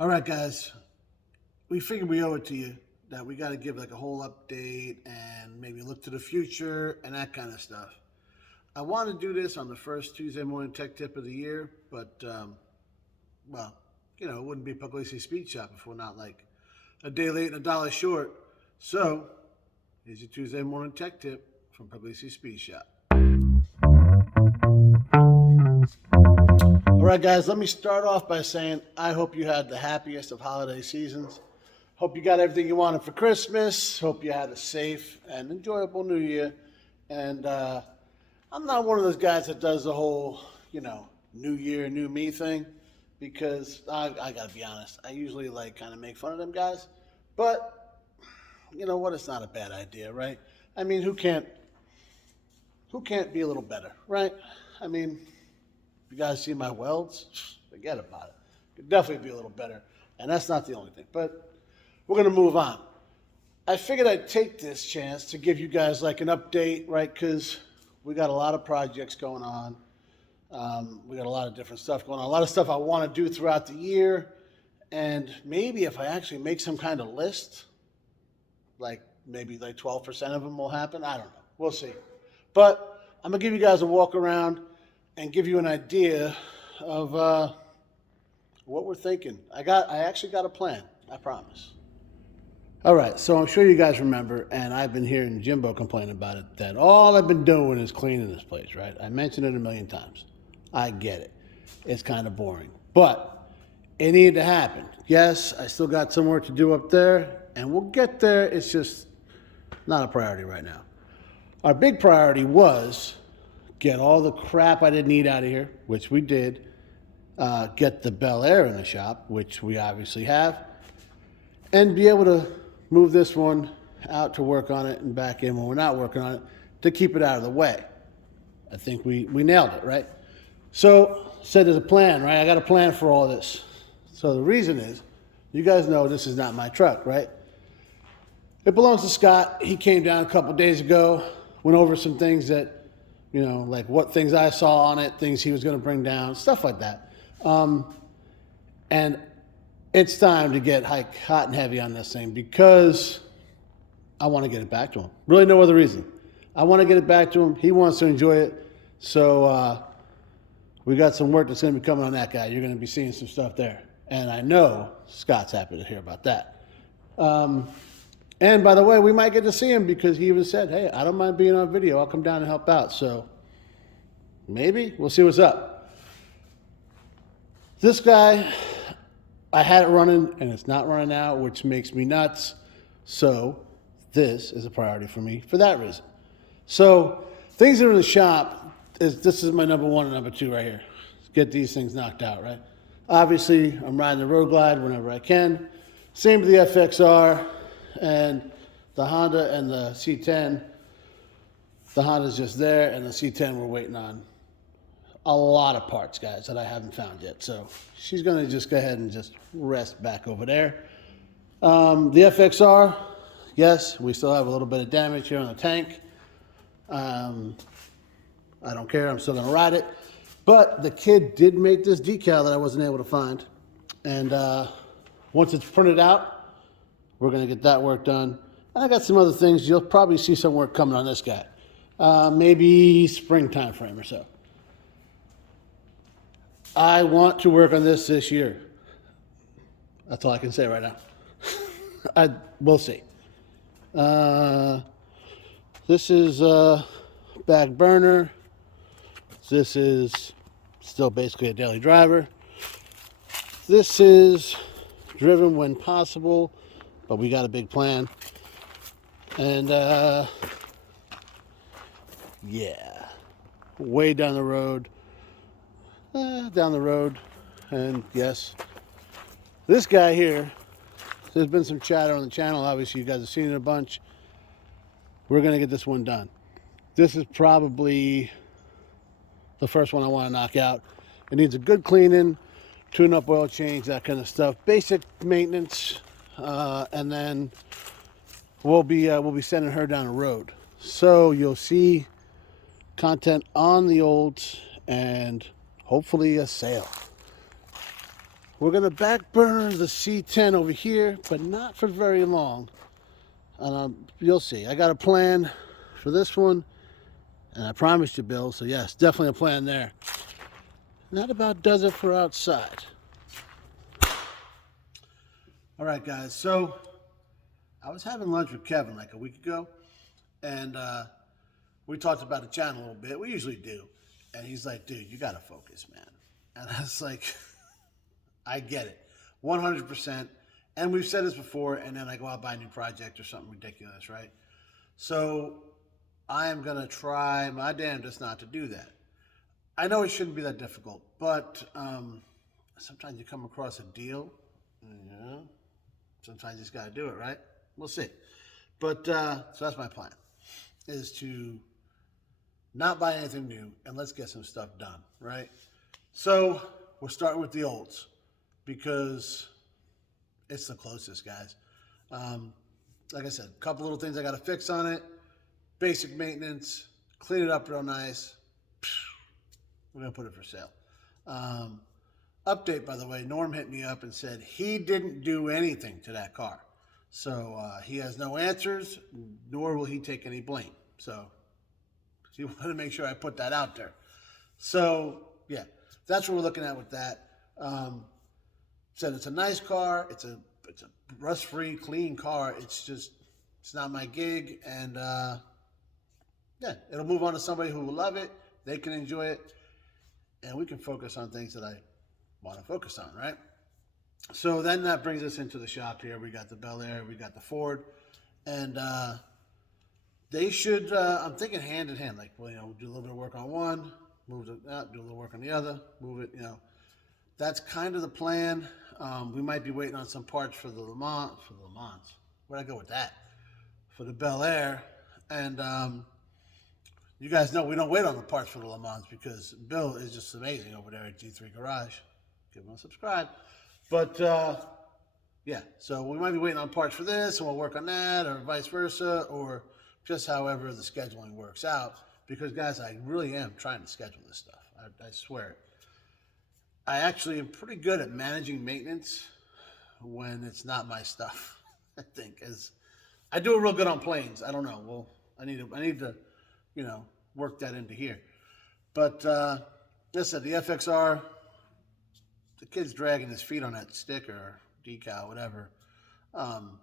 All right, guys. We figured we owe it to you that we got to give like a whole update and maybe look to the future and that kind of stuff. I want to do this on the first Tuesday morning tech tip of the year, but well, it wouldn't be Pugliese Speed Shop if we're not like a day late and a dollar short. So here's your Tuesday morning tech tip from Pugliese Speed Shop. All right, guys, let me start off by saying I hope you had the happiest of holiday seasons. Hope you got everything you wanted for Christmas. Hope you had a safe and enjoyable New Year. And I'm not one of those guys that does the whole, New Year, new me thing, because I got to be honest, I usually kind of make fun of them guys. But you know what? It's not a bad idea, right? I mean, who can't be a little better, right? I mean, you guys see my welds? Forget about it. Could definitely be a little better. And that's not the only thing. But we're going to move on. I figured I'd take this chance to give you guys an update, right? Because we got a lot of projects going on. We got a lot of different stuff going on. A lot of stuff I want to do throughout the year. And maybe if I actually make some kind of list, maybe 12% of them will happen. I don't know. We'll see. But I'm going to give you guys a walk around and give you an idea of what we're thinking. I actually got a plan, I promise. All right, so I'm sure you guys remember, and I've been hearing Jimbo complain about it, that all I've been doing is cleaning this place, right? I mentioned it a million times. I get it. It's kind of boring. But it needed to happen. Yes, I still got some work to do up there, and we'll get there. It's just not a priority right now. Our big priority was get all the crap I didn't need out of here, which we did. Get the Bel Air in the shop, which we obviously have. And be able to move this one out to work on it and back in when we're not working on it to keep it out of the way. I think we nailed it, right? So, said there's a plan, right? I got a plan for all this. So the reason is, you guys know this is not my truck, right? It belongs to Scott. He came down a couple days ago, went over some things that, what things I saw on it, things he was going to bring down, stuff like that. And it's time to get hot and heavy on this thing because I want to get it back to him. Really no other reason. I want to get it back to him. He wants to enjoy it. So we got some work that's going to be coming on that guy. You're going to be seeing some stuff there. And I know Scott's happy to hear about that. And by the way, we might get to see him because he even said, hey, I don't mind being on video. I'll come down and help out. So maybe. We'll see what's up. This guy, I had it running and it's not running now, which makes me nuts. So this is a priority for me for that reason. So things that are in the shop, this is my number one and number two right here. Get these things knocked out, right? Obviously, I'm riding the Road Glide whenever I can. Same with the FXR. And the Honda and the C10, the Honda's just there, and the C10 we're waiting on a lot of parts, guys, that I haven't found yet. So she's going to just go ahead and just rest back over there. The FXR, yes, we still have a little bit of damage here on the tank. I don't care. I'm still going to ride it. But the kid did make this decal that I wasn't able to find. And once it's printed out, we're going to get that work done. And I got some other things. You'll probably see some work coming on this guy. Maybe springtime frame or so. I want to work on this year. That's all I can say right now. We'll see. This is back burner. This is still basically a daily driver. This is driven when possible. But we got a big plan. And, yeah, way down the road. And, yes, this guy here, there's been some chatter on the channel. Obviously, you guys have seen it a bunch. We're going to get this one done. This is probably the first one I want to knock out. It needs a good cleaning, tune-up, oil change, that kind of stuff. Basic maintenance. And then we'll be sending her down the road. So you'll see content on the olds and hopefully a sale. We're going to back burner the C10 over here, but not for very long. And you'll see. I got a plan for this one, and I promised you, Bill. So yes, definitely a plan there. And that about does it for outside. All right, guys. So I was having lunch with Kevin like a week ago, and we talked about the channel a little bit. We usually do. And he's like, dude, you got to focus, man. And I was like, I get it. 100%. And we've said this before, and then I go out buy a new project or something ridiculous, right? So I am going to try my damnedest not to do that. I know it shouldn't be that difficult, but sometimes you come across a deal, you know, sometimes you just got to do it, right? We'll see. But so that's my plan, is to not buy anything new, and let's get some stuff done, right? So we're starting with the olds because it's the closest, guys. Like I said, a couple little things I got to fix on it. Basic maintenance, clean it up real nice. We're going to put it for sale. Update, by the way, Norm hit me up and said he didn't do anything to that car. So he has no answers, nor will he take any blame. So he wanted to make sure I put that out there. So, yeah, that's what we're looking at with that. Said it's a nice car. It's a rust-free, clean car. It's not my gig. And, yeah, it'll move on to somebody who will love it. They can enjoy it. And we can focus on things that I want to focus on, right? So then that brings us into the shop here. We got the Bel Air. We got the Ford. And they should, I'm thinking hand in hand. Like, well, do a little bit of work on one, move it out, do a little work on the other, move it, That's kind of the plan. We might be waiting on some parts for the Le Mans. Where'd I go with that? For the Bel Air. And you guys know we don't wait on the parts for the Le Mans because Bill is just amazing over there at G3 Garage. Give him a subscribe. But, yeah, so we might be waiting on parts for this, and we'll work on that, or vice versa, or just however the scheduling works out. Because, guys, I really am trying to schedule this stuff. I swear it. I actually am pretty good at managing maintenance when it's not my stuff, I think. As I do it real good on planes. I don't know. Well, I need to, work that into here. But listen, the FXR, the kid's dragging his feet on that sticker, decal, whatever. And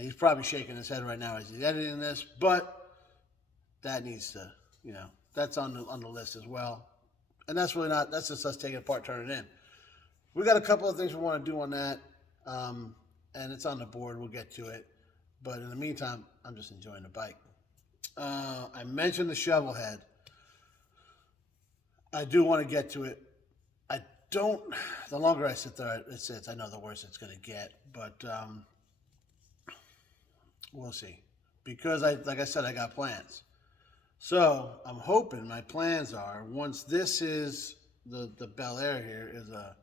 he's probably shaking his head right now as he's editing this. But that needs to, that's on the list as well. And that's just us taking it apart, turning it in. We got a couple of things we want to do on that, and it's on the board. We'll get to it. But in the meantime, I'm just enjoying the bike. I mentioned the shovel head. I do want to get to it. The longer I sit there, it sits, I know the worse it's going to get. But we'll see. Because, like I said, I got plans. So I'm hoping my plans are once this is the Bel Air here is a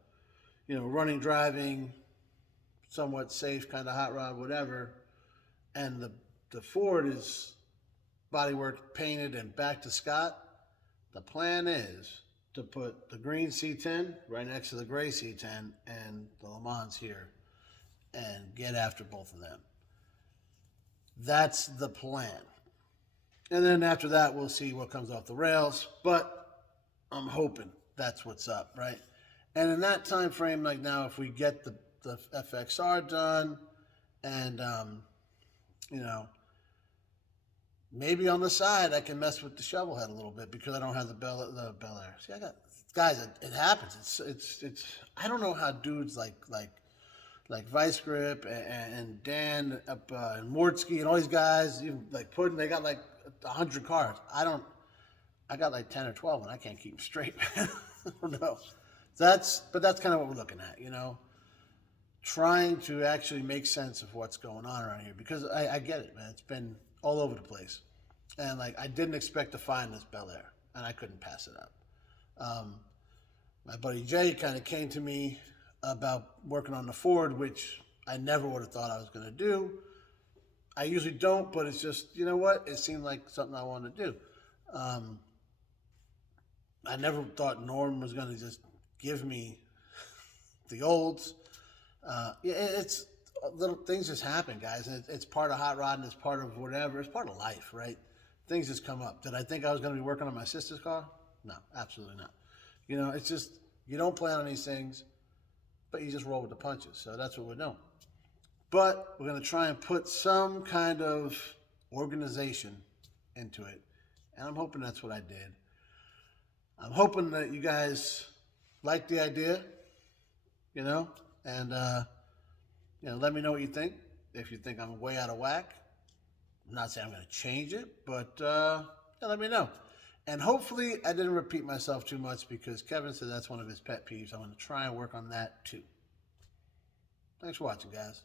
running, driving, somewhat safe kind of hot rod, whatever, and the Ford is bodywork painted and back to Scott. The plan is to put the green C10 right next to the gray C10 and the Le Mans here and get after both of them. That's the plan. And then after that, we'll see what comes off the rails. But I'm hoping that's what's up, right? And in that time frame, like now, if we get the FXR done and, maybe on the side, I can mess with the shovel head a little bit because I don't have the Bel Air. See, guys, it happens. It's I don't know how dudes like Vice Grip and Dan up and Mortsky and all these guys, even like Puddin', they got like 100 cars. I got like 10 or 12 and I can't keep them straight, man. I don't know. But that's kind of what we're looking at, trying to actually make sense of what's going on around here because I get it, man. It's been all over the place. And like, I didn't expect to find this Bel Air and I couldn't pass it up. My buddy Jay kind of came to me about working on the Ford, which I never would have thought I was going to do. I usually don't, but it's just, you know what? It seemed like something I wanted to do. I never thought Norm was going to just give me the olds. It's little things just happen, guys. And it's part of hot rodding. It's part of whatever. It's part of life, right? Things just come up. Did I think I was going to be working on my sister's car? No, absolutely not. It's just you don't plan on these things, but you just roll with the punches. So that's what we're doing. But we're going to try and put some kind of organization into it. And I'm hoping that's what I did. I'm hoping that you guys like the idea, and let me know what you think. If you think I'm way out of whack, I'm not saying I'm going to change it, but let me know. And hopefully I didn't repeat myself too much because Kevin said that's one of his pet peeves. I'm going to try and work on that too. Thanks for watching, guys.